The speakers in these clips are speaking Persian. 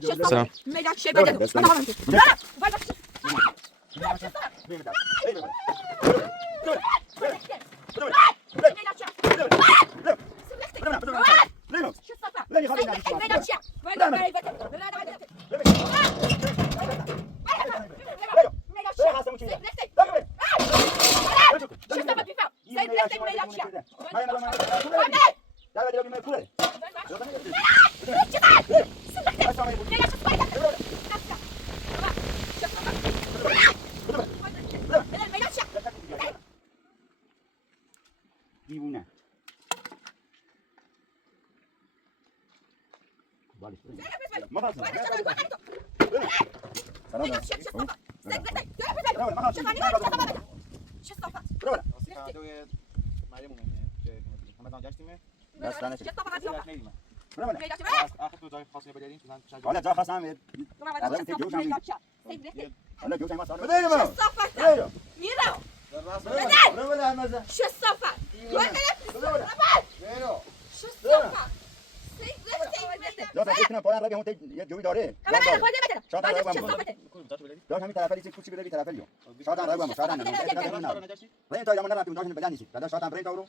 سلام. میدان چه بده؟ من همون تو. نه. وای بس. دیوونه حالا جا خواستم حالا جوش ما سارو لا فکر کنم پایان راه هم یه جوی داره شاید راه هم داشت همین طرفی چه کوچی بده طرفی جو شاید راه هم شاید نه ولی تو یامون رفتیم داشت بدن نیست بعد شاید هم بریم دارو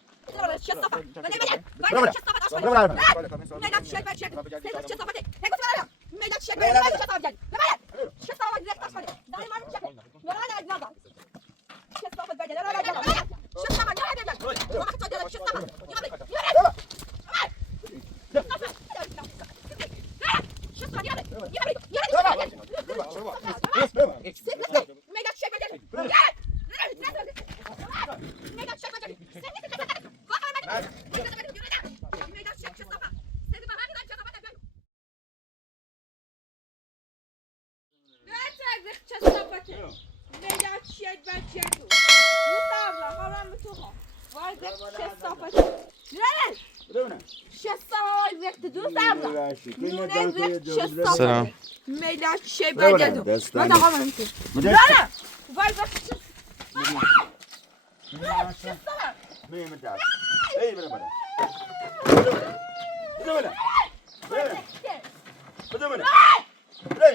سلام. میدان چه بده؟ من همون تو. نه. وای بس. میم دار ای بره بره بده بده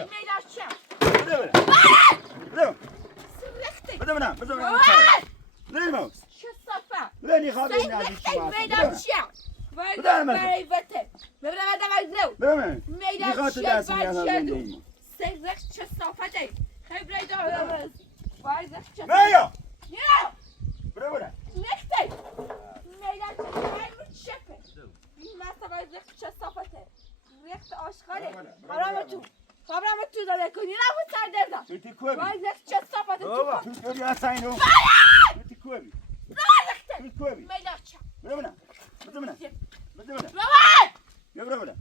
میدان چه؟ بده بده بده بده بده نه موس چه صفه؟ لنی خواهی میدان چه؟ وای برای وقت. ببرم میدان چه بچه سگرخت چه صافته خبره دارم وای زخت چه مایا یا بره بره نخته میدان چه خیلی شپه این مثلا زخت چه صافته زخت آشغاله خبرم تو داره کنی نبود سر دردا توی کوبی وای زخت چه صافته توی کوبی هستینو توی کوبی توی کوبی میدان چه بره بره بده بده بده بده یا بره بره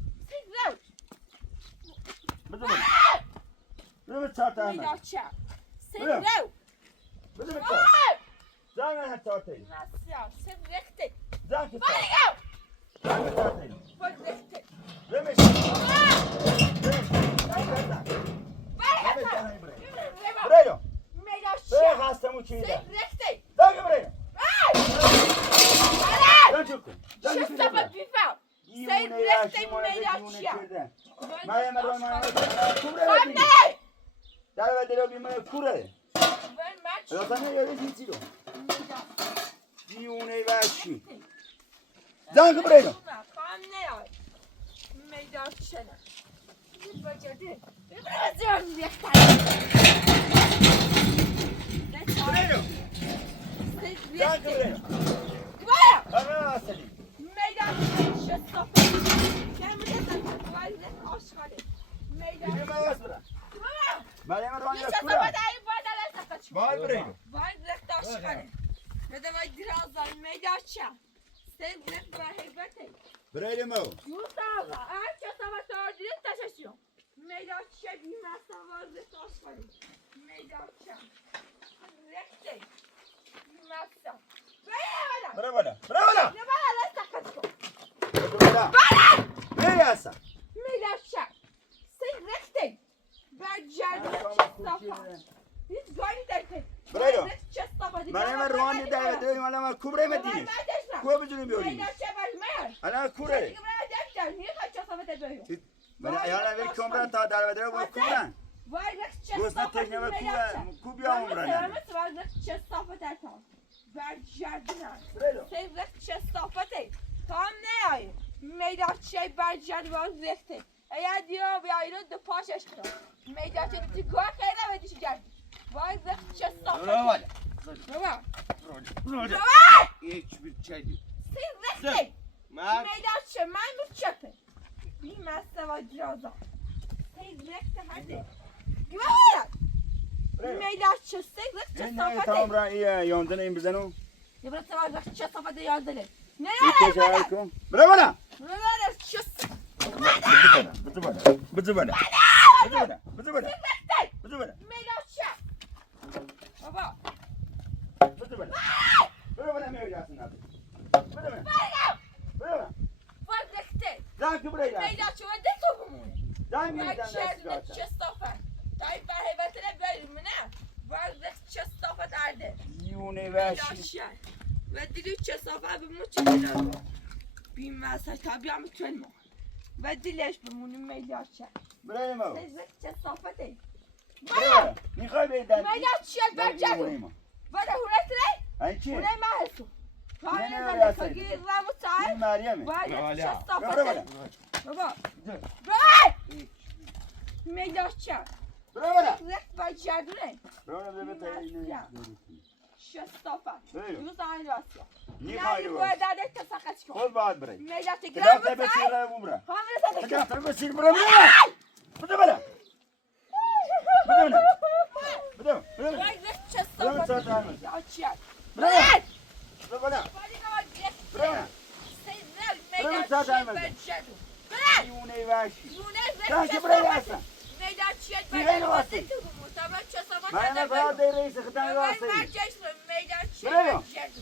بده بده بده چهار تا میدان چه بده بده زنگ هست چهار تایی نسیار سگرخته زنگ که زنگ چهار تایی وای زخته بمیش برای میدان برای چه خواستمون چیه سگرخته زنگ برای زنگ چکن چه صفت بیفم سگرخته میدان چه مایا مرون مایا کوره خمه در و در بی مایا کوره راسانه یه چیزی رو دیونه واشی زنگ برای خمه میدان چه نه بجده ببرم بیختر زنگ برای بایا همه آسلی میدان چه صفت کم وایزت آشغاله بیشتر میدان مواز برای مایا مرون چه یا صفت کوره ای باید دست وای برای وایزت آشغاله بده وای درازان میدان چه سگرت و حیبته برای مو Mustafa, herkes ama dördünün taşışıyor. Meydançı bilmezsen vazgeç aslanım. Meydançı. Rekte. Bilmezsen. Böyle برای برای ne bana lan sakatı. برای برای هستم Meydançı. Sen rekte. Ben geldim Mustafa. Hiç gayri derken. Bravo. Mustafa. من روان دعوت داریم الان ما کوبره مدینه کوه بجونیم بیاریم Meydançı vermeye. الان کوره Niye kaçıyorsa da böyle. ولی ایالا وی کمران تا در بدره و کمران وای رخت چه گوست صافت نتیجه و کوب یا عمران وای رخت چه صافت اتام برجردن برو سه رخت چه صافته تام نیایی میدان چه برجرد و رخته ایا دیا بیایرو دو پاشش کنم میدان چه دیگه گوه خیلی بدیش گردی وای رخت چه صافته بابا بابا یک bir çay. سه رخته Mer. میدان چه من چپه بی مسته و درازا سه رخته هرده گوه میدان چه سه رخت چه این صافته تام را یاندن این بزنو یه برای سوال رخت چه صافته یادله نه این کشه کن برو بالا نه چه بزو بالا بزو بالا بزو بالا بزو بالا میدان چه بابا بزو بالا برو بالا میاری اصلا نبی برو بالا برو بالا وای رخته زن که برای دست میدان چه و ده تو بمونه زن وای میریدن چه دست چه صافت تایی برهیبتونه بریم نه وای رخت چه صافت ارده یونه میدان وشی چه و دیدی چه صافت بمون چه دیدن بیم مسای تابی هم میتونیم و دیلش بمونیم میدان چه برای ما رخت چه صافته برو میخوای بیدن میدان چه برجردو ولی هونت ری این چیه؟ هونه محسو نه، کاری نه، نزده راست فگیر میگی. رمو تای این مریمه ولی چه برو بالا صافته بابا برو برای میدان چه بالا رخت برجردونه برو بالا شستافت برو روز این راستی میخوای نه رو باید داده تساقش کن خود باید برای میدان چه کدام گرم تا تای بسیر رو ببره همه رسده کدام تا بسیر برو بده بالا بده بالا بده بده وای رخت چه برو صافت ساعت همه. میدان چه برو برای بده بالا ولی نمید رخت برو بالا سیزل برو میدان ساعت چه همه. برجردو برای یونه وشی یونه جان رخت که چه برای صافت هستن میدان چه دیگه برجردو واسه. تو بمون تمام چه صافت من هده فراد بریم رئیس خدمت وای واسه مرجعش میدان چه بریم. برجردو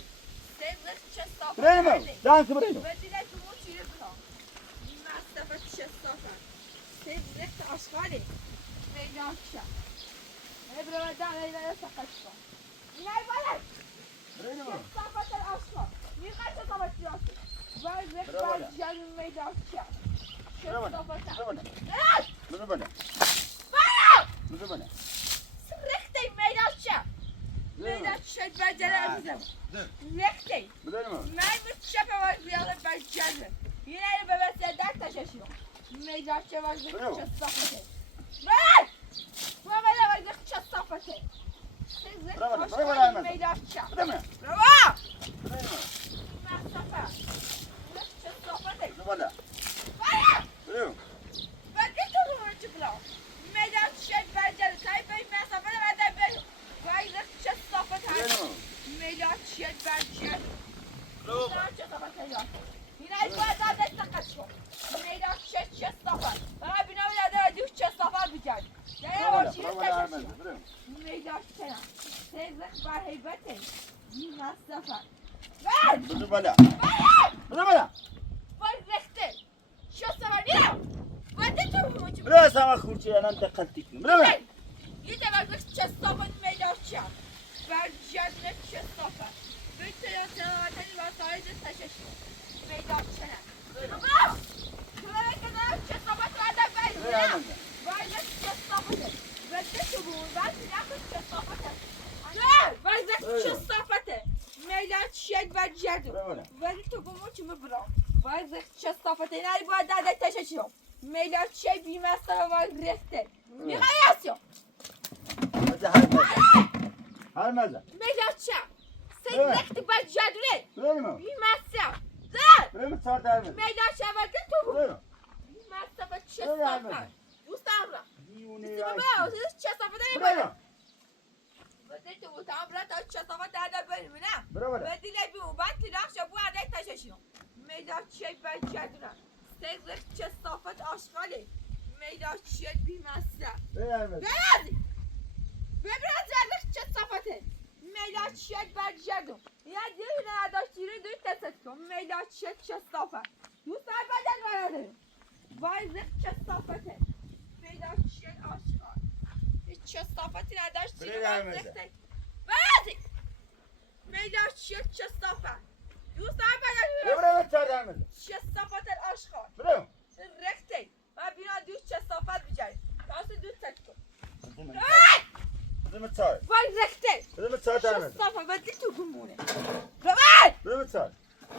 سیزل چه صافت بریم هده جان که بریم بدیده تو مو چیره بخوام این مصطفى چه صافت سیز رخت آشغاله میدان چه ابرو دان اینا سقط کن این ای باید بریم چه صافت آشغال میخوای چه صافت جاسه وای رخت برو بالا. برجن میدان چه چه برو بالا. صافت برو بالا. نه بده بالا باید بده بالا رخت میدان چه میدان چه برجن عزیزم رخت بریم من چه باید بیاره برجن این ای به وسط تششی میدان چه باید برو. چه صافته باید باید چه صافته برو بالا. برو بالا احمد. میدان چه بریم برو بریم مصطفى چه صافته بده بالا باید بریم بدی تو رو چه بلا میدان چه برجن تای به مصطفى بعد برو باید چه صافته بریم میدان چه برجن Bravo. چه صافته این ای باید دست تقص کن میدان چه صافت فقط بینا بیاده دیوش چه صافت بجن برو نه بالا. باشی برو بالا احمد. بریم میدان چه سیزخ بر حیبته این مصطفى بعد بده بالا باید بده بالا وای رخته شو سوانیه وده تو بمونی برو سما خورچی الان دقت کن بده بالا یه دقیقه چه صافت میدان چه بر جنه چه صافت بیت یا سلامتنی و سایز تششی میدان چه نه باش تو کنار چه صافت رو عدم بریم بریم احمد. وای چه صافته وده تو بمون وقتی نکن چه صافته نه وای چه صافته میدان چه بر جدو برو بالا ولی تو بمون چی میبرم وای چه صافته نری باید داده تششی میدان چه بیمسته و وای رخته میخوای اسیو بده هر مزه میدان چه سه بریم. رخت بر جدونه بریم بیمسته زن بریم ساعت همه. میدان چه وقتی تو بمون بریم بیمسته و چه بریم. صافت دوستم را یونه اسم وشی با چه صافته برو نمیبرم ولی تو بودم را تا چه صافت داده بریم نه برو بالا بدی لبی و بعد تلاش بو عده تششیم میدان چه بر جدونه سه رخت چه صافت آشغاله میدان چه بیمسته بریم احمد. برازی ببراز رخت چه صافته میدان چه بر جدون یا دیو نداشتی رو دوی تست کن میدان چه صافت دوست دار بدن برده وای رخت چه صافته میدان چه آشغال چه صافتی نداشتی رو بریم وای احمد. رخته برازی میدان چه صافت دوست دار بدن بریم ساعت همه. چه صافت آشغال بریم رخته و بینا دوست کثافت بجاری تاسو دوست کن بدم چهار وای رخته بدم چهار تا من کثافت بدی تو گمونه ببر بدم چهار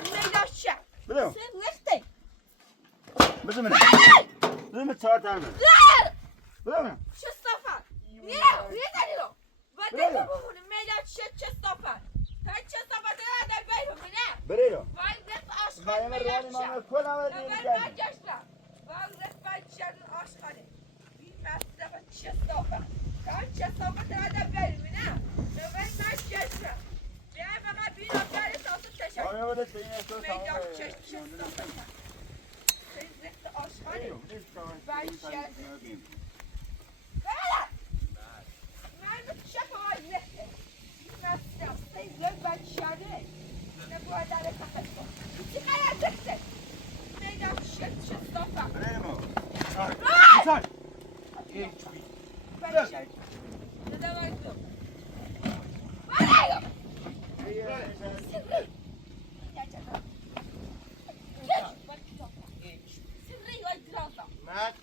میلاشا بدم سن رخته بدم من بدم چهار تا من بدم کثافت یه داری رو بدی تو گمونه میلاشا کثافت تا کثافت آدم بیرون نه بريرو وای رخت آشغال ما يمر رواني میلاشا ما كل ما نبر بدي برگشتم وای رخت برگشتن آشغاله این مصرف کثافت تا کثافت آدم بیرون نه نبر برگشتم بیا بابا بیرون برای تاسو تشکر انا بدي تيجي تو میدان کثافت رخت آشغاله بله من شب آقای رخته مصرف سیزن برگشته نباید در تخصص چی قرار رخته میدان کثافت بريرو برگشت ندارد دو بله سری وای درازا مات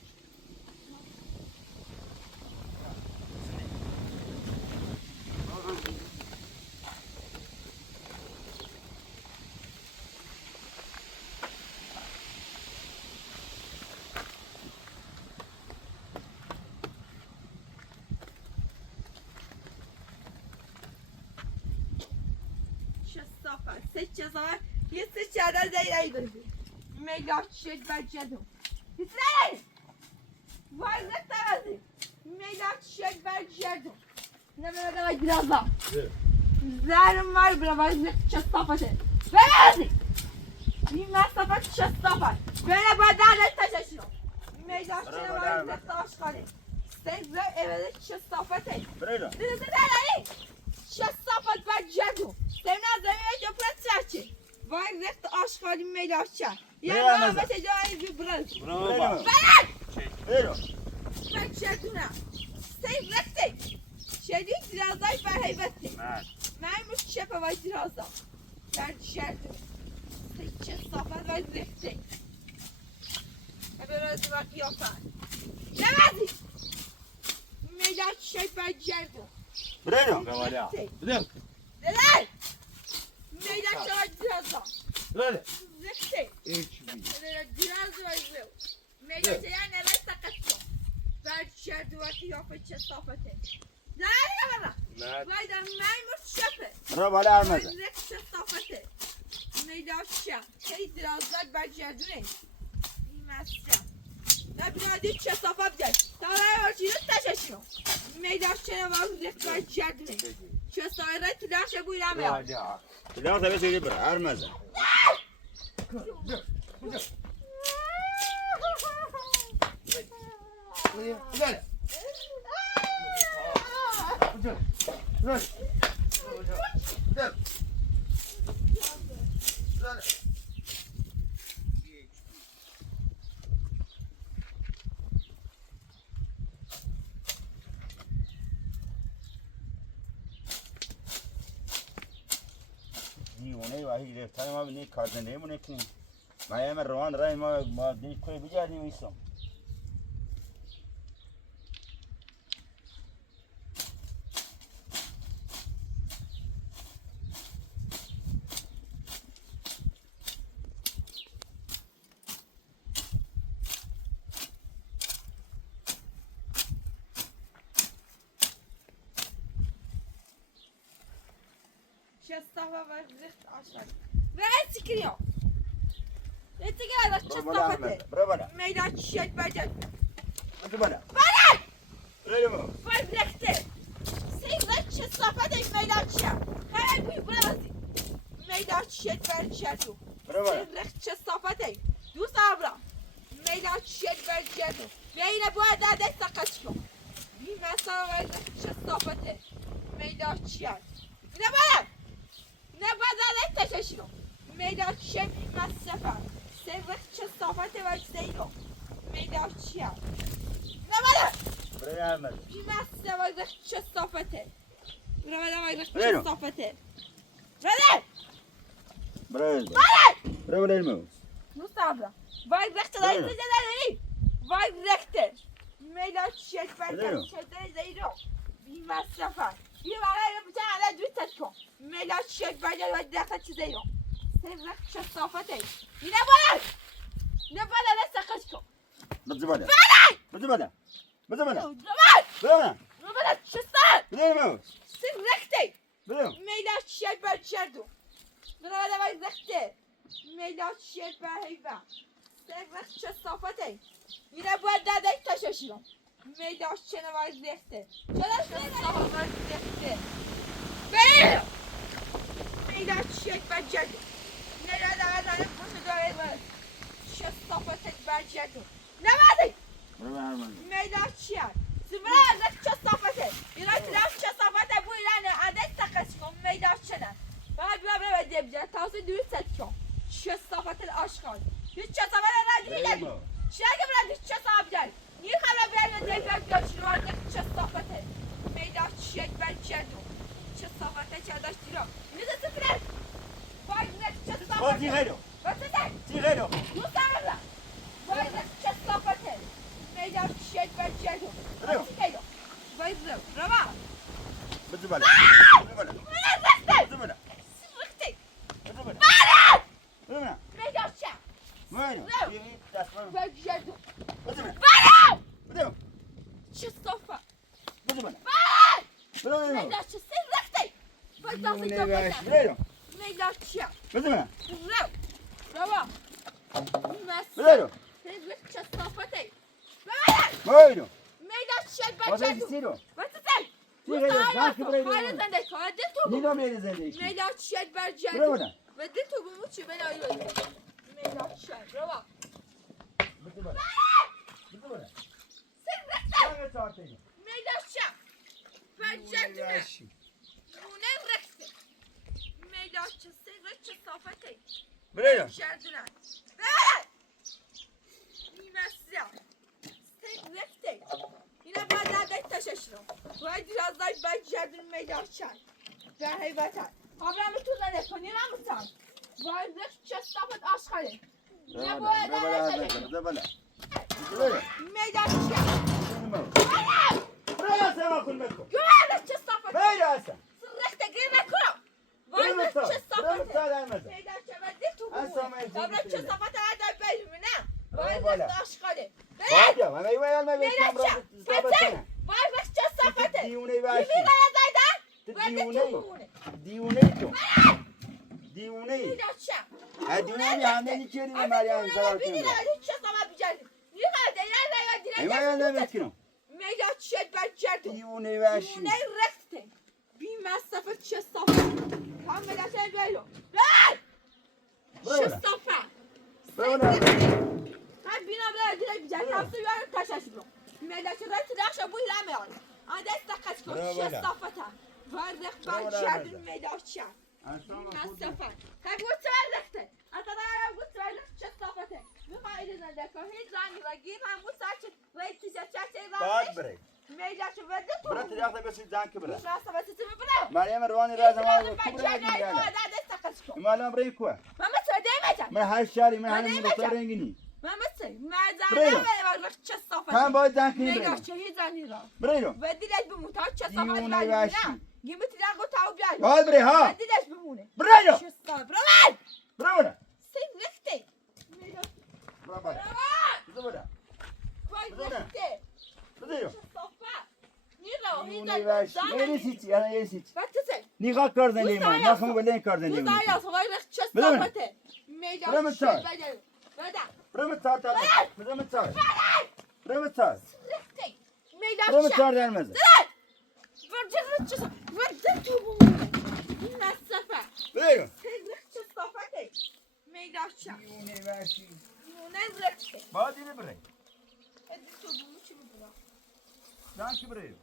کثافت سه کثافت یه سه چادر زیرایی بزن میلاد شد برگردم بسرعی وای نتوازی میلاد شد برگردم نمیدونم وای درازا زرم مار برا وای کثافته برازی این مسافت کثافت بره با دردت تششی میلاد شد وای نتاش کنی سیزه اوه کثافته بريرو دیده داری کثافت برگردم Semna zemiye yaprak serçe. Vay reft aşkali meylaşça. Ya Muhammed Ecai bir bırak. برو Bırak! بريرو Ben şerduna. Sen refte. Şerdi dirazay ver heybetti. مات Memur şefe vay diraza. Ben şerdim. Sen safa vay refte. Böyle bak yapar. Yemezdi. Meylaş şey ben şerdim. بريرو قواليا بدم Neler? Meylaş vay diraza. رد Refte. ايش بي Biraz var. Meylaş yani ne sakatıyor. Ben şerdim vay kıyafet çesafete. Nereye bana? مات Vay da memur şefe. برو بالا ارمز Vay çesafete. Meylaşça. Şey birazlar becerdin. Bilmezse. Ne birader çesafet gel. Tamam örtüyü taşışıyor. Meylaşça var becerdin. Çesafet tülaşa buyuramıyor. راجع لا تبي تيجي برا ارمز بدل بدل رد بدل بدل دیونه واهی گرفتن ما بینی کار زنده مونه کن ما یه من روان رای ما دیگه کوی بگردیم ایسم Çesafet var aşağı. Ve çıkıyor. Ve çıkıyor da برو بالا ارمز çesafete. برو بالا Meylaş şey becerdin. برو بالا Bana! برو Vay bıraktı. Sen çesafete meylaşça. Hemen bir bırak. Meylaş şey becerdin. برو بالا Sen çesafete. Dost abra. Meylaş şey becerdin. Ve yine bu arada da sakatıyor. Bir mesela var çesafete. Meylaş şey. Ne bana? Ne bana teşekkür. Meylaş şey mesela. Sen çesafete var seyro. Meylaş şey. Ne bana? برو ارمز Bilmezse var çesafete. Burada var Verin. çesafete. Böyle. برو برو بالا ارمز Dost abra. Vay rekte da Verin. izleyiciler. وای رخته میلاد شد بله. شده زیرو بی مصرفه یه برای بچه علا دوستت کن میلاد شد وای رخته چه زیرو سه رخت چه صافته اینه باید نه باید نستخش کن بده بده بده بده بده بده نه بده باید چه سر بده سه رخته بده میلاد شد برچردو نه وای رخته میلاد شد برهیوه سه رخت چه صافته اینه باید داده تششیرم میداش چنه باید ریخته چرا صافه باید ریخته بریم میداش شک بجرده نراده آدانه بوده داره باید چه صافه تک بجرده نمازی میداش چیه زمرا ازت چه صافه تک اینا تلاف چه صافه تک بو ایرانه عدد تقص کن میداش چنه باید بیا بره بده بجرد تاسه دوی ست کن چه صافه تک آشخال هیچ چه صافه تک را دیدی چه اگه برد چه صافه جرد یه خلا بیاد دیگر گشتروان چه صافته میداش شک برچردو چه صافته چه داشت دیرا میده سفره باید نفت چه صافته چی غیرو بسته چی غیرو دوست دارم باید نفت چه صافته میداش شک برچردو چی غیرو باید روا بده بده بده بده من رسته بده بده سرخته بده بده بله بده میداش چه بده دستم برچردو بده بده بله بده چه صافه بده بده بله بده میداش چه سرخته باید دست بده صافته بده میداش چه بده بده رو روا بده تزوج چه صافته بله بده میداش شد بازم بچه چی رو بسته چی غیرو دست برای حال بده زنده که دل تو نیدم میره زندگی میداش شد بچه بده بده و دل تو بمو چی بنایی میداش شد روا بده بده بده بده سرقته میداش شد بچه دونه دونه رقصه میداش چه سرقت چه صافته بده شردونه بله بیمسیا سرقته اینا باید نده تششرم باید رازای بجردون میداش شد در حیبتن آبرام تو زنه کنی نموسن باید رخ چه صافت آشخاله نه باید نده تششرم بده بده میداش شد بله بده سما کن بکن گوه چه صافت بده اصلا سرقته گیر نکنم باید رخ چه صافته میداش شد و دل تو بمونه آبرام چه صافت عدد بیرونه نه باید رخ آشخاله باید من میوه من میداش شد پته باید رخ چه صافته دیونه یکی باشی رای زایده و دل تو بمونه دیونه تو دیونه میداش شد دیونه می همه نیکی دیگه مریم سوار کنیم ایوه نمیتونم میداد شد بجردو دیونه باشی دیونه رخته بی مصرفه چه صافه کام میداد شد بیایو چه صافه هم بینا بلا دیره بیجرد تفسیر بیارم تشش برو میداد شد رخت دخش بوی رمه آن آن دست دقت کن چه صافه تا ور رخت بجردو میداد شد مصرفه هم بود سوال رخته اصلا هم بود سوال رخت چه صافته میخوایی زنده کن هیچ زنی و گیر هم بود ساچه و یک تیزه چه باید بره میداد شد وده تو برات دیگه بسید زن که بره مصرفه تی ببرم مریم روانی راز ما بجرد کبر نه نگیره دست دقت کن مالم برای کوه من مثل دیمه من هر شهری من همین دکتر رنگینی من مثل مزنه برو. و رخت چه صافته هم باید زن کنی میداد بریم شد هیچ زنی را بریم و دیدش بمونه تا چه صافت دیونه ولی باشی. نه گیمه تی دقو تاو بیای باید بره و ها دیدش بمونه بریم چه صافت برو بریم سیم رخته میداد برو برو برو وای بزنه. رخته بریم چه صافت میرو دیونه باشی یه سیچی یه سیچی بچه نیگاه کار زنی من دوست نخم بله کار زنی دوست من داری از وای رخت چه بزنه. صافته میداد برم شد چای. بده بده بریم چهار تا بریم چهار بریم چهار رخته میداد بریم شد چهار در مزه ورجه چه صافت ورجه تو بمونه این مصرفه بریم رخت چه صافته میداد شد دیونه باشی نونه رخته باید اینه بریم ادی تو بمونه چی ببرم زن که بریم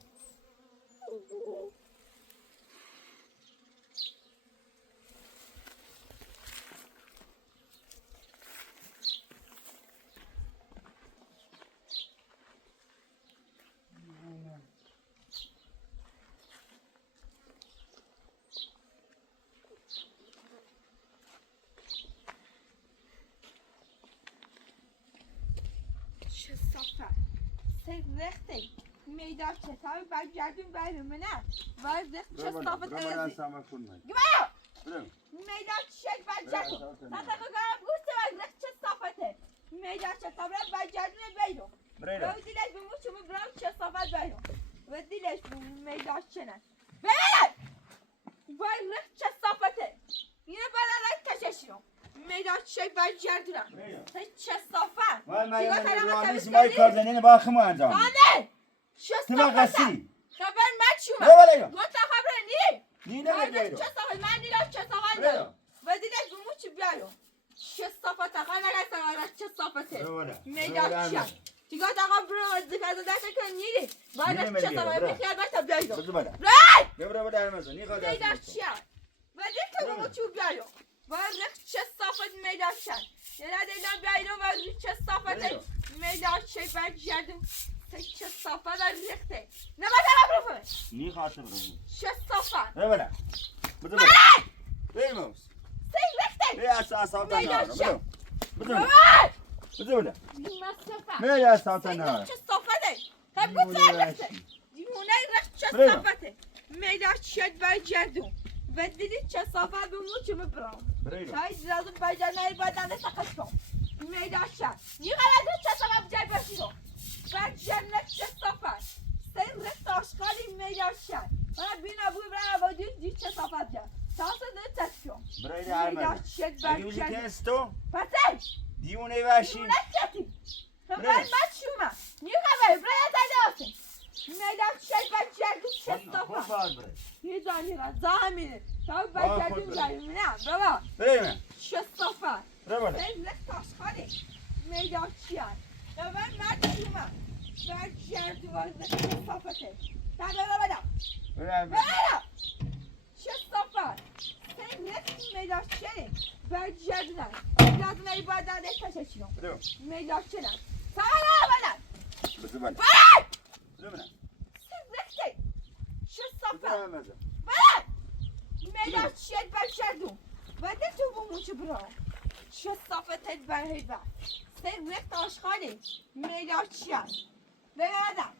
چه صافت رخته میدان چطور برگردیم بریم نه و رخت چه صافت برای ازی سامان کن من گمایا میدان چه برگردیم ساتا بگم گوسته و رخت چه صافته میدان چطور برگردیم بیرون و دیلش به موچو برام چه صافت بیرون و دیلش به میدان چه نه ببینید و رخت چه صافته اینه برای کششیم میدان چه برگردیم چه صافت من روانی سیمای کاردنین با خمو انجام آنه چه صافته خبر من چومه بله گفت خبر نی نیده بگیرو چه صافت من دیدم چه صافت دارم و دیدش بمو چی بیارم چه صافت خبر نگستم چه صافته میدان چه دیگه آقا برو دفعه دست کن نیری باید چه صافت بخیال باید بیارم رای ببرو در مزه نی خواهد میدان چه و دیگه بمو چی بیارم و رخت چه صافت میدان چه یه دیدم بیارم و چه صافته میدان چه برگردم چه صافت رخته نباید برو نی خاطر برو چه صافت ببرو بده برو رخته بیا اساسا میدان چه بده بده صافت بیا اساسا نه چه صافته خب گفت رخته دیونه رخت چه صافته میدان چه برگردم و دیدی چه صافت به مو چه مبرام شاید لازم برگردن باید سخت کن میدان چه یه غلط چه صافت بجای باشیدم برگردن چه صافت سین رخت آشکالی میدان چه من بینا بوی برای با دید چه صافت بجای تاسه دو تسکم میدان چه برگردن تو پسه دیونه واشی دیونه کتی خبر من شومه یه خبر برای داده آسین میدان چه برگردن چه صافت یه زنی را زمینه تا برگردیم بریم نه بابا بریم چه صافت بریم این رخت آشخالی میدان چیه خبر من شومه برگردیم و چه صافته تا بدم بریم چه صافت این رخت میدان چیه برگردیم لازم ای باید داده کششیم میدان چیه سالا بدم بریم بریم رخته چه صافت بریم میدان چیه برگردیم و ده تو بمون چه برام چه صافت برای بر سر رخت آشخالی میدان چیه بگردم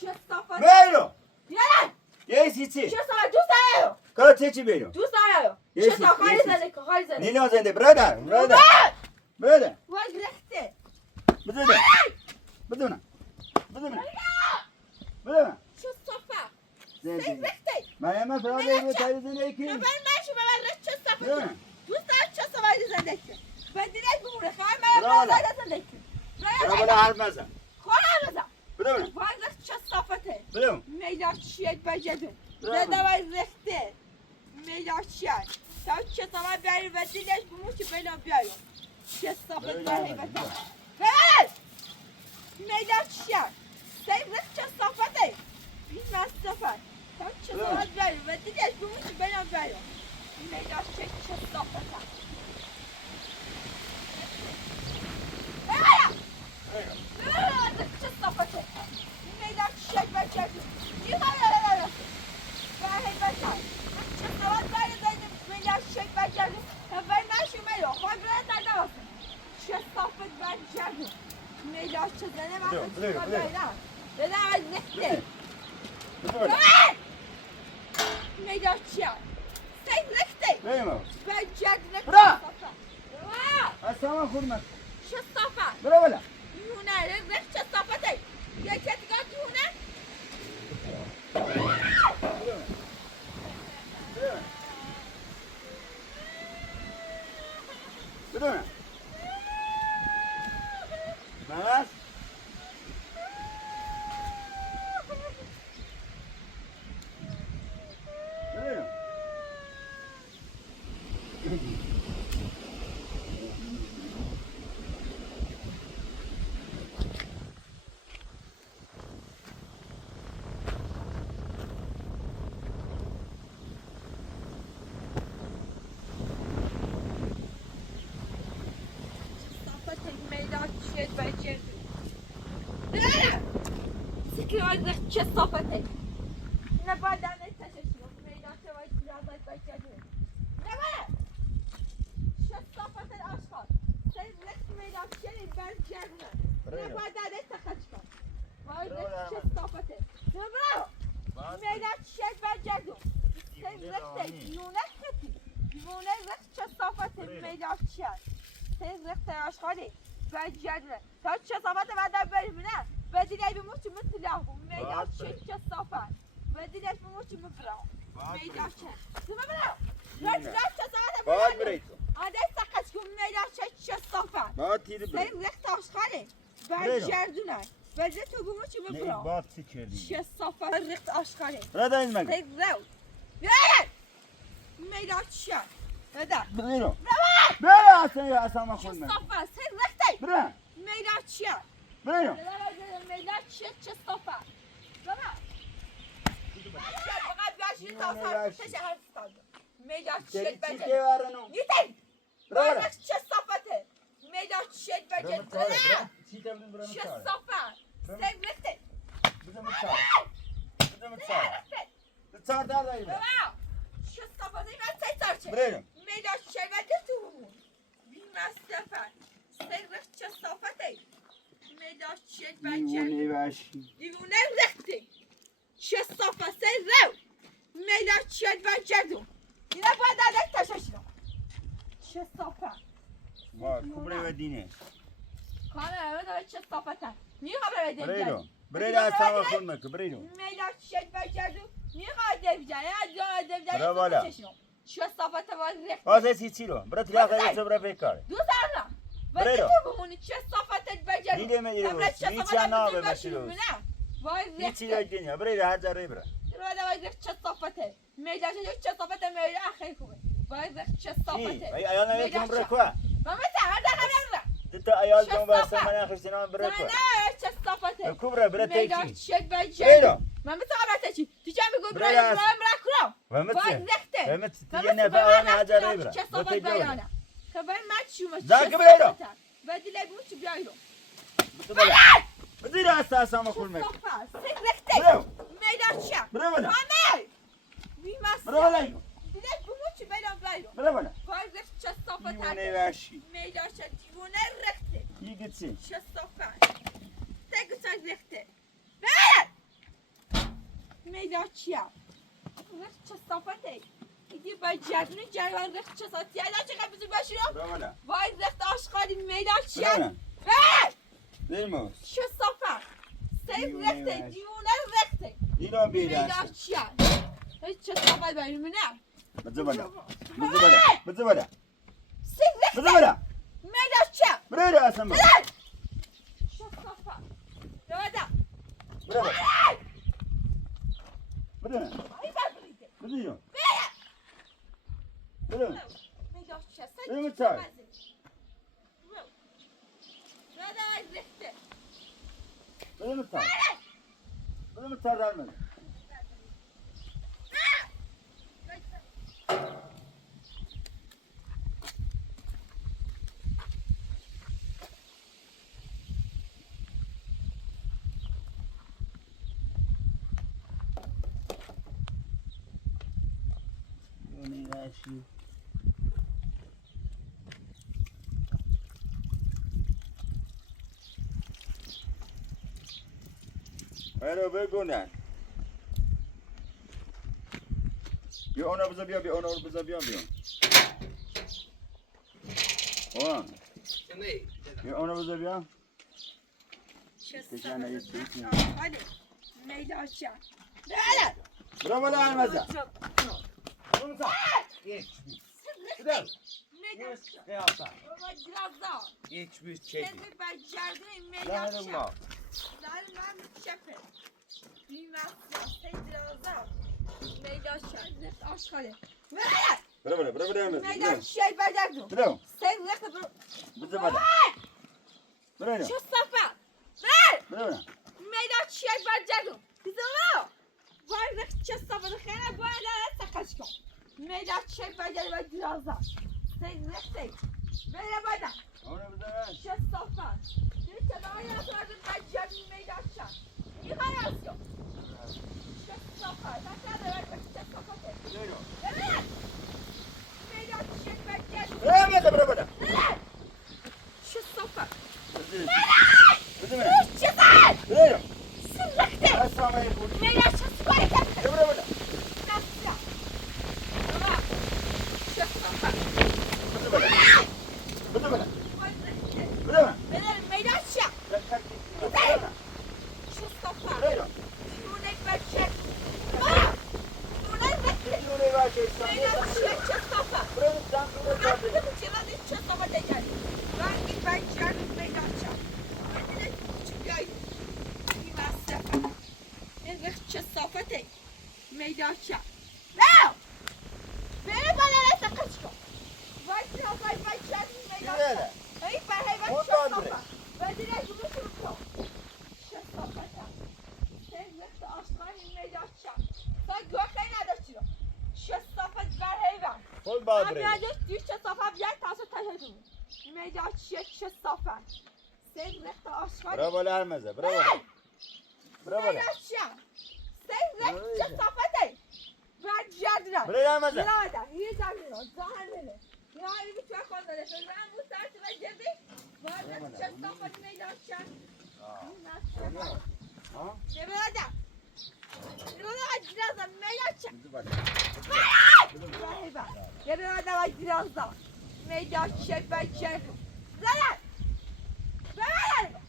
چه صافت بریم یادم یه چی چه صافت دوست دارم کاته چی بریم دوست دارم چه صافت خالی زده که خالی زده نینا زنده برادر بده وای رخته بده بدونه چه صافت زنده سر رخته من فراد رو تایید زنده کی خبر نشو ببر رخت چه صافت دوست دارم چه صافت زنده که بدیلش بمونه خبر من فراد زنده که برای حرف نزن خورم بزن بدونه وای رخت چه صافته بدون میدان چیه بجده زده وای رخته میدان چیه تا چه صافت بیاری و دیلش بمون که بینا بیاریم چه صافت برای بزن ببر میدان چیه سر رخت چه صافته این صافت تا چه صافت بیاری و دیلش بمون که بینا بیاریم میدان چه صافته ببر چه صافته میدان چیه بجده چی خواهی برای بزن چه صافت بیاری میدان چیه بجده خبر نشو میدان خواهی برای داده آسن چه صافت بجده میدان چه زنه من خود چکا بیارم بدم از رخته میدان چیه سید رخته بریم بجده رخته برا. صافت اصلا خود من چه صافت برو بلا دیونه رخت چه صافته یکی دیگه دیونه بدونه ماما چه صافته نباید دانه تششیم میدان چه باید زیادت بجده نباید چه صافت آشخاص سر رخت میدان چه برگردن نباید دانه تخش کن وای چه صافته برو میدان چیت برگردم رخت دیونه ختی دیونه رخت چه صافته میدان چیت رخت آشغالی برگردم تا چه صافته بعد بریم نه بدیلی به موچ مطلع میدان چه صافت بدیلی به موچ مبرم میدان چه برو رخت چه صافته باید برید آده سقط کن میدان چه صافت باید تیره برید رخت آشغالی برگردونن ولی تو گمو چی نه ببرم باید چی کردی چه صافت رخت آشغالی برده این مگه Take road. Yeah! میدان چه؟ بده. برو برو اصلا ما چه خود من صافت؟ سه رختی. برو میدان چه؟ برو میدان چه صافت؟ بابا. فقط بیاشی تا سر هر استاد. میدان چه چی بده. که وارنو نیتی. برو رخت چه صافته؟ میدان چه بده. چی تبدیل برو چه صافت؟ سه رختی. بزن بچار دار رایی برو بابا. چه صافت؟ این سه چه؟ برو میدان چه بده تو بمون. بی‌مصرفت. سه رخت چه صافته؟ میدان چه دیوونه بده. باشی دیوونه رختی. چه صافت سه رو. میدان چه بده. اینا باید عدد تشاشیدم. چه صافت. وای کبره و دینه کانه داره چه صافت هست. میخوام رو بده برو برو اصلا ما خود مکه برو میدان چه بده. میخوام دیو جانه. از دیو جانه. برو بالا. چه صافت باید رخت. واسه چی رو برو تلاقی رو برو بکار دو سرنا. ولی برو. تو بمونی چه صافتت بجرم. دیگه میگیری امروز بس چه هیچ صافتت نه بجرم به بشینم بشیروز نه. وای هیچی رخته. دیگه برو هر جا رو برو وای رخت چه صافته. میدان چه صافته میدان خیلی خوبه. وای رخت چه چی صافته. ایال نمیتونم برو کو ماما تعال نمیرم. تو ایال تو بس من خرسینا برو کو نه چه صافته. کبره برو میدان تیچی چه بجرم. برو ماما تعال چی؟ تو چه میگی برو برای از- برای و وای مت رخته. و مت یه نفر آن هر جا رو برو چه برو صافت تیچ برو بیانه. که وای مچومه زاک چه برو. صافته. بدی لبون چی بیایرم. تو برو بدی راست اصلا ما خود مکه صافت. سه رخته. برو میدان چه؟ برو بالا مامی. بی‌مصرف. برو بالا دیگه بمون چی بیایرم. برو بالا وای رخت چه صافت دیوونه هست. باشی میدان چه دیوونه رخته. دیگه چی چه صافت. تگو چه رخته. بله. میدان چیه؟ رخت چه صافته. ایدی با جدونی جریان رخت چه صافت. یادا چقدر بزرگ باشی رو؟ برو بالا وای رخت آشغالی میدان برو چیه؟ بالا بله. بریم چه صافت. سه دیوونه رخته. باش. دیوونه رخته. اینا بیرش میدان چیه؟ هیچ چه صافت بریم نه. بزن بالا بزن بالا بزن بالا سه بزن رخته. بالا میدان چیه؟ برو اصلا برو چه صافت. یادا. برو بالا برو ای بابریده. برو بله. برو میدان چیه؟ برو سه مچای. یادا رخته. برو متر برو متر در من برو بگونن بیا اونا بزن بیا اونا رو بزن بیا بیا اونا بزن بیا چه کشان نگه صافت. چیزی آشغالی. میدان چیه؟ بله. برو بالا المزه میدان چیه؟ بابا جرازا. یک بیش سه برگرده میدان چیه؟ در من شفه. بی‌مصرف. سه جرازا. میدان چیه؟ رخت آشغالی. بله. برو میدان چیه برگردون. برو سه رخت برو. بزن بالا برو چه صافت. بله. برو میدان چیه برگردون. بیزما. وای رخت چه صافت. خیلی باید سخش کن. میدان چیه برگردون و جرازا. سه رختی. بله باید. اونا بزن چه صافت. دیگه چه باید برگردون میدان چیه. میخوای آسیو. چه صافت. چه صافته. بله. میدان چیه برگردون. برو بالا چه صافت. بزن چه صافت. برو میلاد چه سواری کرد برو بالا نفسه بابا چه صافت برو بالا برو بالا وای رخته برو بالا بدر میلاد چه چه صافت دونه بچه بابا دونه رخته جوری باشه میلاد چه صافت برو دم برو رخته بچه چه صافت کرد رنگی بچه میلاد چه بدر چه بیایی این مصرفه این رخت چه صافته میلاد چه نه بره بالا رسه قشکو وای چه میلاد چه ای برای وای چه صافت بدر جلوشون تو چه صافته این رخت آشقان میلاد چه تا گوه خیلی نداشتی رو چه صافت بر حیوان خود باد هم بره یادش دیو چه صافت بیاد تاسو تشدون میلاد چه صافت این رخت آشقان برو بالا هرمزه برو بالا برو بالا میلاد چه این رخت چه صافته بر جدران برو هرمزه Nada, iyi davranıyor. Zahanları. Yani bir çok fazla yapıyor. Ben bu tartıma girdim. Vardı çöp kafanı neyle açacağım? ها Ne böyle? Ne böyle birazdan neyle açacağım? Ne böyle birazdan. Neyle açacak ben çekim. Zaten. Böyle.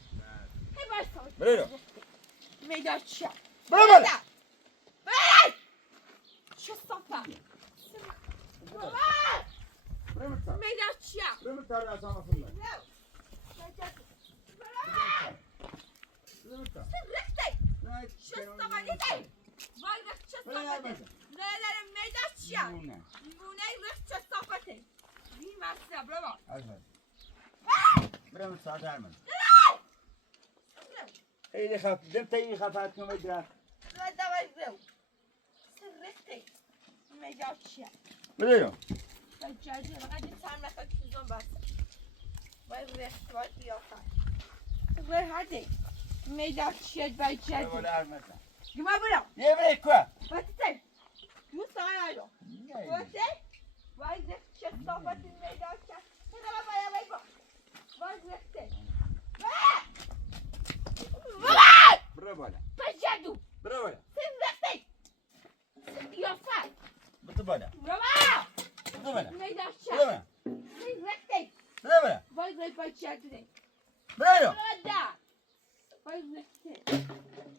Hep başlamış. برو Neyle açacağım? برو بالا Böyle. Şu sopa. برو متصل Neyle açacağım? برو متصل اسام خودم برو متصل Rıhtay. نه Şu sabahleyin. Vay rıhtça sabahleyin. Nerelerin meydaşya. نه Nune rıhtça sabahleyin. Bilmezse bravo. برو متصل هرمزه خیلی خف دم تایی خفت کنم درا Ve davay bravo. Rıhtay. Meydaşya. برو Ben çaycı hadi sen mesela kuzum bastı. Vay rıhtı vay kıyafet. Ve hadi. Meydaşya ben برو çaycı. بالا هرمزه Güma bravo. یه بری کو Batı. Yus sana ayrı. Böyle vay rıhtça sabahleyin meydaşya. Hadi baba vay bak. Vay rıhtay. برو بالا Pajadu. برو بالا Sen rıhtay. Kıyafet. برو بالا Bravo. برو بالا Meydaşya. برو بالا Sen rıhtay. برو بالا Vay vay pajadu. برو Burada. Vay rıhtay.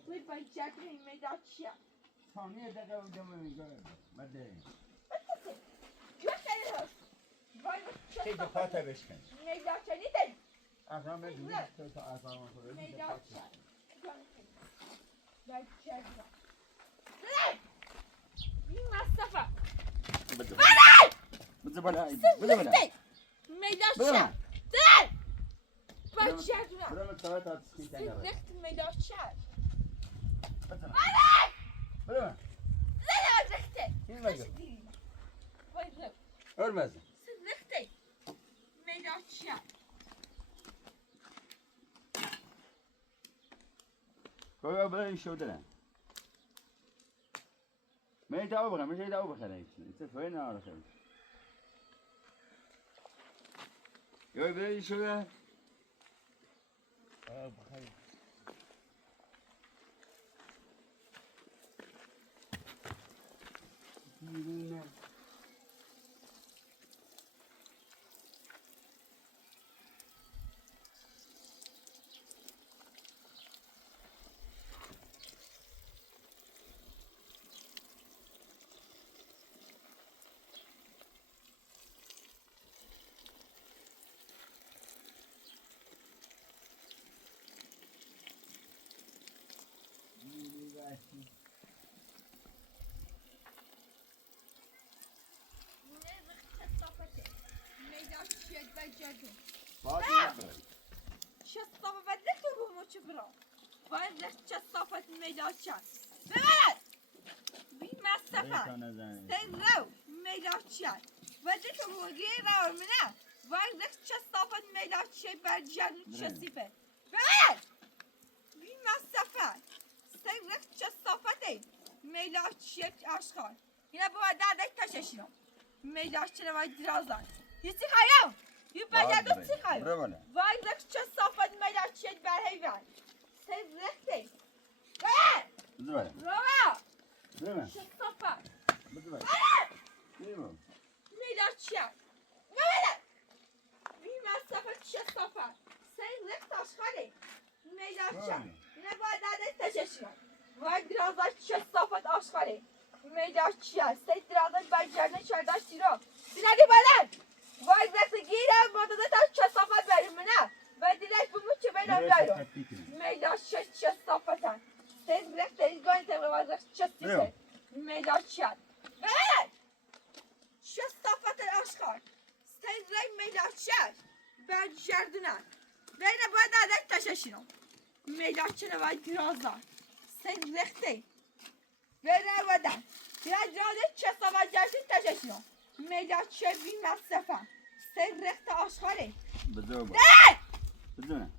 Vay pajadu meydaşya. ثانیه دقیقه اونجا میگم مده Gösterir. Vay rıhtça خیلی sabahleyin. پاتا بشکن Meydaşya ne dedi? اصلا میدونی تو تا اصلا خودت Meydaşya. Vay pajadu. Ne? Bilmezse بده Hadi. بده بالا Sen بده بالا rıhtay. Meydaşya. Dur. Pajadu. برو من ساعت اسکی Sen کنم rıhtı meydaşya. بده Hadi. برو Ne rıhtı? این مگه Vay rıhtı. örmez Sen rıhtı. Meydaşya. بابا برو این شو دارم من دعوا بخرم میشه دعوا بخرم چه فاید نداره خیلی یا برو این شو دارم Ne rıhtı safhati. Meydaşya bacadu. باید Şastafa bedle tu bu moçu bro. Vay rıhtı safhati meydaşya. Bebek. Bilmezse fa. Sen rav meydaşya. Bedle tu bu geyra ormana. Vay rıhtı safhati meydaşya bacadu şasife. Bebek. Bilmezse fa. Sen rıhtı safhati. Meydaşya aşkar. Yine bu adada taşışıyor. Meydaşya vay dirazlar. Yisi hayam. Yüpecadu çıkıyor. برو بالا Vay rıhtı safhati meydaşya ber heyvan. Sen rıhtı. بده بالا روبا بده من چه صفت بده بالا بده بالا میلاد چیه ببینم این صفت چه صفت سین رختاش خالی میلاد چیه نباید عدد تششیم وای درازش چه صفت آشخالی میلاد چیه سین درازش برگردن شرداش تیرو دیندی بلند وای رخت گیرم مدده تا چه صفت بریم نه و دیلش بمون چه بینم بیارم میلاد چه صفتن سین رخت ایزگانی تبقی وای رخت چه سیسه میلاد چیه ببینم چه صفت آشخار سین رنگ میلاد چیه برگردونن بین باید عدد تششیم میلاد چه نوای درازا سین رخته بین بودن یا جاده چه صفت جشن تششیم میلاد چه بی مصرفه سین رخت آشخاره بده بالا نه بده من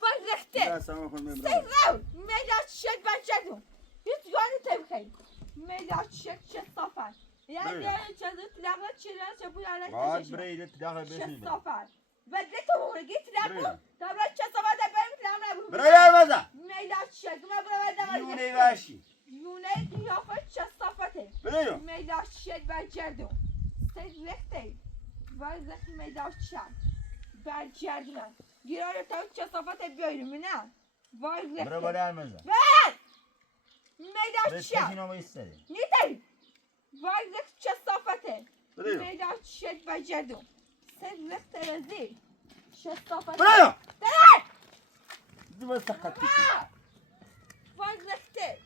وای رخته سلام خانم سین رو میلاد چه برگردون هیچ یانی تبخیم میلاد چه صفت یعنی چه لغت چه چه بود عدد بعد تششیم برید داخل چه بشین صفت و دیگه تو مورگی تلاقو تبرا چه صفت بریم تلاقو برای بزن میلاد چه ما برای یونه واشی یونه قیافه چه صفته بده میلاد چه برگردون سین رخته وای رخت میلاد چه برگردونن گیرار تا چه صفت بیاریم نه وای برای رخته بالا بزن میلاد چه بسیار نمی استری نیداری وای رخت چه صفته بده میلاد چه برگردون سین رخته رزی چه صفته بده دلار بده سخت وای رخته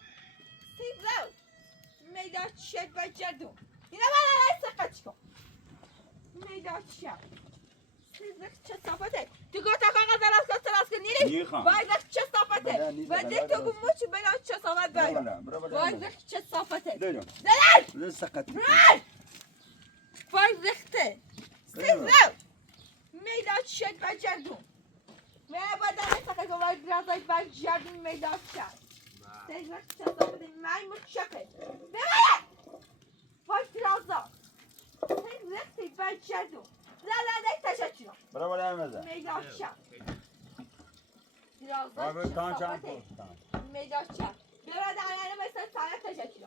سین رو میلاد چه برگردون اینا من سخت کن میلاد چه سین رخت چه صفته تو گوتا کاغذ دراز که نیری میخوام وای رخت چه صفته و دی تو بموچی بلا چه صفت باید وای رخت چه صفته بده دلار بده سخت وای رخته سین رو میلاد چه برگردون من باید سخت کن وای درازای برگردون میلاد چه سین رخت چه صفته من متشکر ببینم وای درازا سین رختی برگردون زلنده تشکر برای بالا بزن میلاد چه درازا بابا چه کان چند صفته میلاد چه برای دانیانه مثل سنه تشکر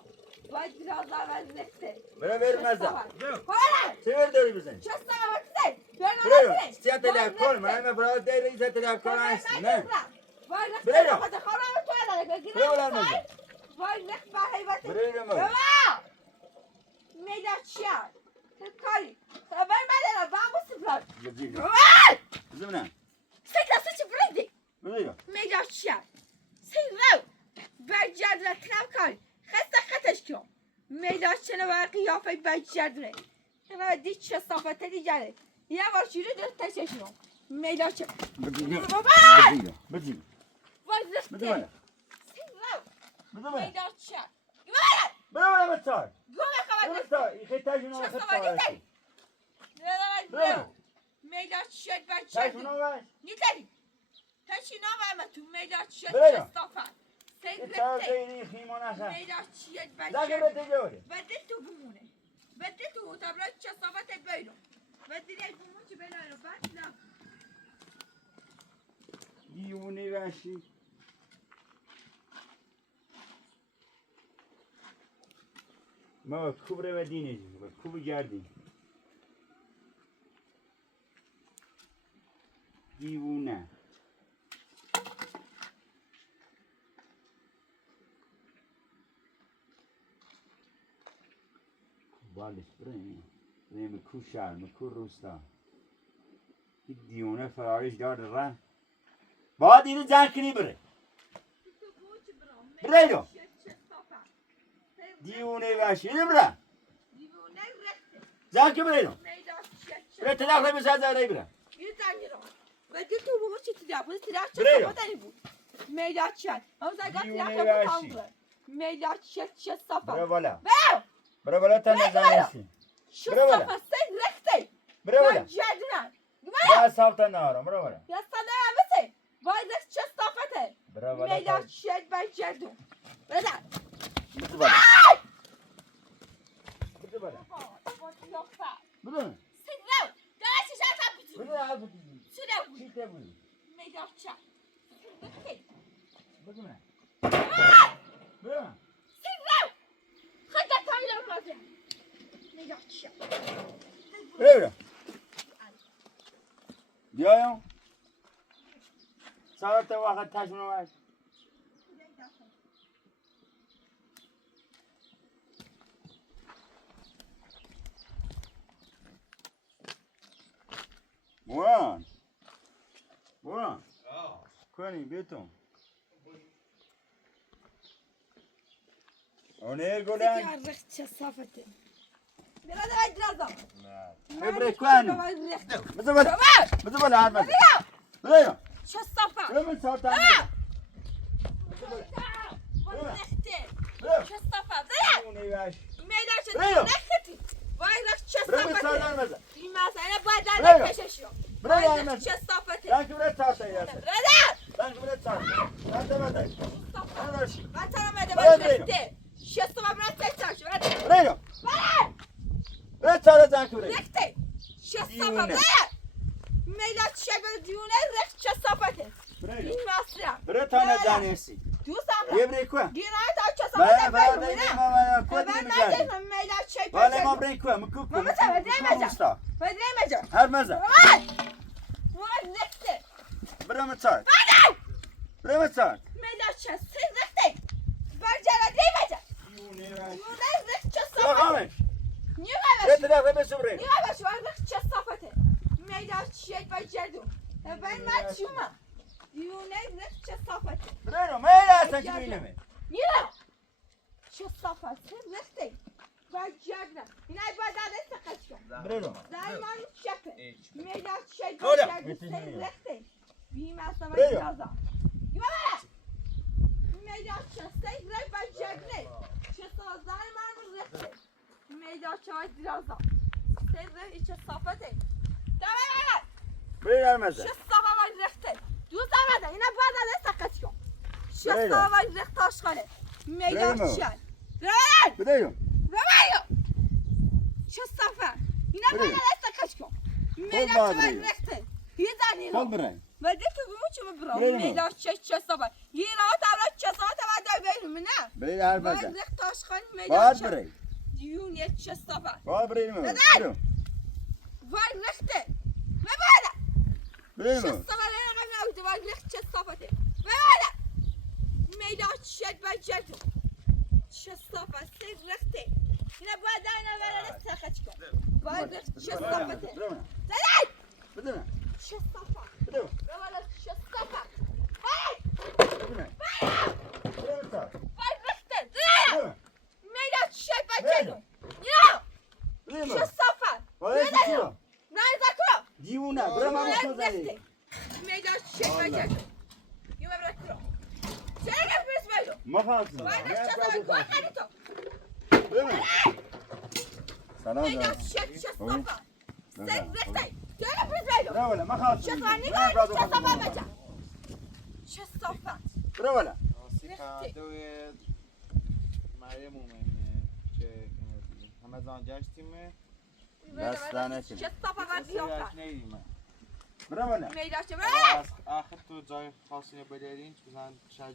وای درازا و رخته برای بریم بزن ببینم چه داری بزنی چه صفته برای سیاه تلفن من برای دیری سیاه تلفن هست نه وای رخت برای صفته خواهم تو اداره بگیرم برای بالا بزن وای رخت بر حیبته برای ببا میلاد چیه کاری خبر ندارم با همون سفران بزن ببا بزن سکر چی بریدی بزن میلاد چیه سین رو برگردونه کنم کاری خسته خطش کن میلاد چه نوع قیافه برگردونه کنم دی چه صافته دیگره یه بار شیره دست تششون میلاد چه بابا بزن وای بزن زخته بالا سین رو بزن بالا میلاد چیه برای بالا بچار گوه خبر بچار این خیلی چه خیلی صافته تری میلاد چه برگردونه باش نیتری هیچی نامه تو میلاد چیه برای. چه صافت سین چهار رخته دیری خیمان آخر میلاد چیه زنگ برگردونه بده جوری بده تو بمونه بده تو تبرا چه صافت بیرون بده یک بمون چه بیرون بعد نه دیونه وحشی ما کوبره و دینه کوب گردی دیوونه بالش بریم مکو شهر مکو روستا این دیونه فرارش دار رن باید اینو جنگ کنی بره بره رو دیونه وحشی اینو بره دیوونه رخته جنگ که بره رو میلاد چه بره تداخل بسید زاره بره یه زنی رو بده تو بمون چه تیرا بود تیرا چه برای. صافت بود میلاد چه هم زنگا دیوونه تیرا وحشی. بود تاون میلاد چه صافت بره بالا برو بره بالا تا نزنیسی چه برو بالا. صافت سین رخته بره بالا برگردونن بره ساختا نهارم بره بالا یا صدا همسه وای رخت چه صافته بره بالا میلاد چه برگردون بزن بده بالا بده بالا بده سین رو داره چه شرطه بود بده حرف دیگه شده بود چیته بودی میلاد چه بده من بده من بیایم ساعت وقت تشمون اومد بران کنی بیتون اونیر گلن رخت چه صافته برادر درازم خبره کنی بذار بالا حرف بزن بذار چه صافه بذار ساعت چه صافه میدان چه رختی وای رخت چه صافته این مسئله باید در بکشش رو وای رخت چه صافته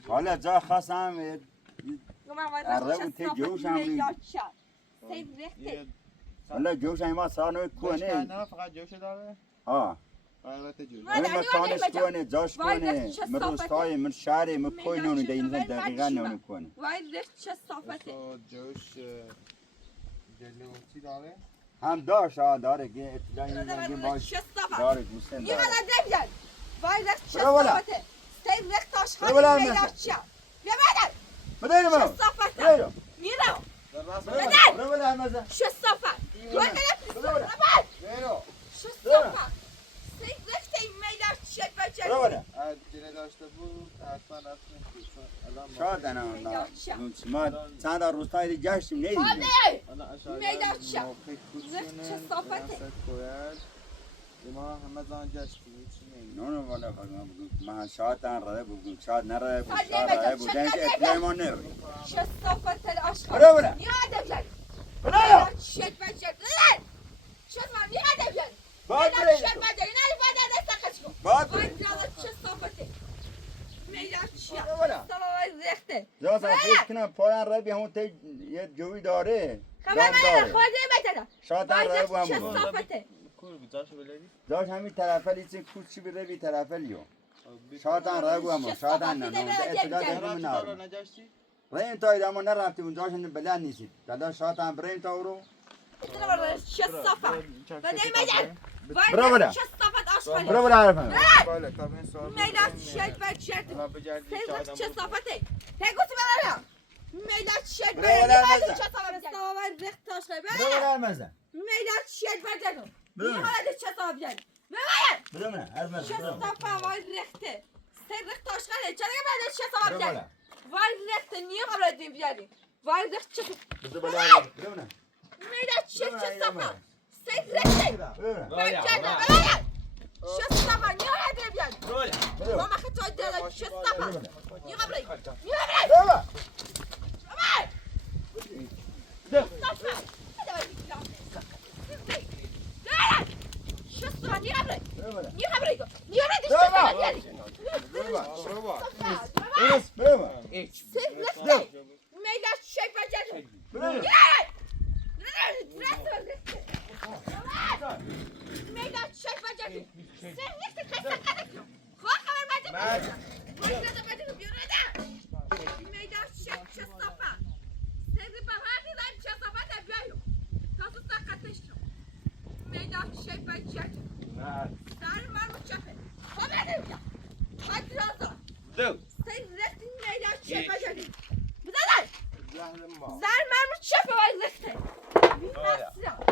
حالا جا خواستم حالا جوش ما سانو کنه فقط جوش داره ها من مکانش کنه جاش کنه من روستای من شهر من کوی نونو دینزن دقیقا نونو کنه جوش جلوتی داره هم داشت داره که اطلاعی نگه باش داره گوستن داره بدهیم منو داشته بود حتما رفتیم شاید ما چند روستای دیگه گشتیم نیدیم ما همه زن گشتیم نه والا ما شاید نرده بودیم شاید نرده بود شاید نرده بود اینکه اطلاعی ما نروی برو برو باید جاسا فکر کنم پایان رای به همون یه جوی داره شاید نرده بود همون کور گذاشت بلدی داشت همین طرفلی چه کوچی بره بی طرفلیو شادن رگو هم شادن نه اطلاع دارم نه نجاشتی ریم تا ایدامو نرفتی اونجا شن بلند نیسید دادا شادن بریم تا رو Tira bara köststoffa. Men nej men hjälp! Bra var det. Köststoffat arsfallet. برو برو عرفم بالا تا من سوال Meylat şişet ver şişet. Sen köststoffat ey. Tek kutu ver ara. Meylat şişet Bra ver. var det. Köststoffa ver recht taşla برو ver. برو عرفم Meylat şişet ver dedim. Bra. Niye hala de köststoffa ver? Ver. برو من عرفم Köststoffa var recht. Sen recht taşla ne? Çana ben de köststoffa برو ver. بالا Var recht niye kabul edeyim yani? Var recht köststoffa. برو بالا برو من Meylat şişet köststoffa. Sen recht. برو من Ver canım. Ver. Köststoffa niye öyle edeyim yani? برو Mama خطوة ديالها köststoffa. Niye kabul edeyim? Niye kabul edeyim? برو برو Zar marmut çöpe var zıhtı.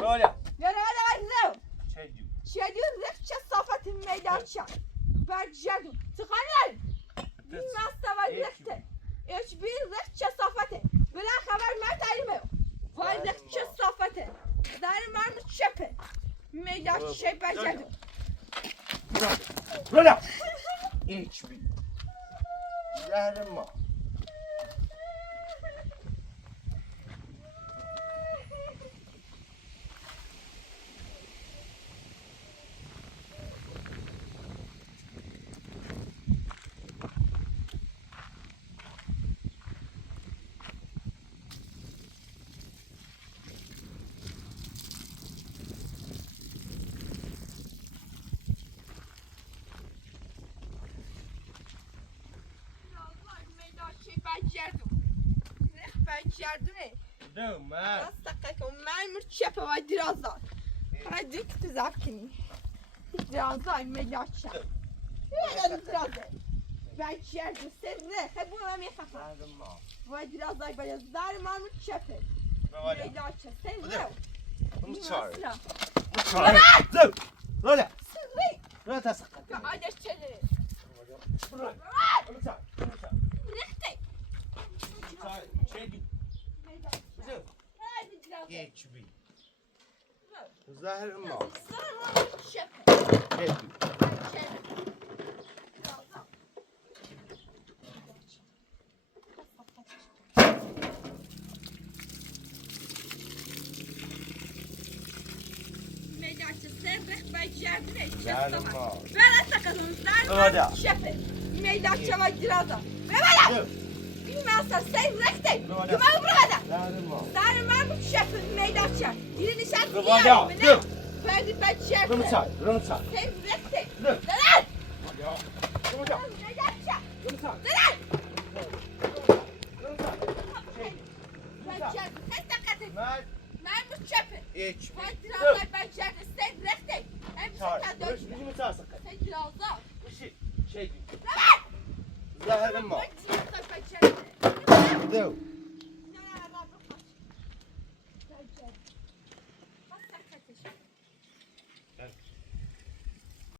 بالا Yara hadi var zıhtı. شديد ريحة صفت الميدان برجعوا تقنن ما استوى ريحته ايش بي ريحة صفته بلا خبر ما تعلمه وين ريحة صفته دار ما متشبه ميدان شيء برجعوا برو هیچ بی زهر ما مرمرتشافة ودراسات هذيك تذكرني دراسات ملاشة ولا دراسات بعد شهر سرة خبوا ما يخافوا ودراسات بيزدار مرمرتشافة ملاشة سرة زو رولا سرة رولا تسقط قاعدة تشتري ريحتي هیچ بی زهر ما Bilmezsen sen rekte. Yumağı burada. Sarı marmut şefin meydaşça. Dilini sen diyelim. Ferdi ben şefin. رمسا Sen rekte. Dur. Delen. رمسا Meydaşça. رمسا Delen. Ben şefin. Sen takatın. Marmut şefin. هیچ Ferdi razay ben şefin. Sen rekte. Hem sen dönüşme. بی متاسقط Sen razay. شيء Delen. زهر ما Ben şefin. زو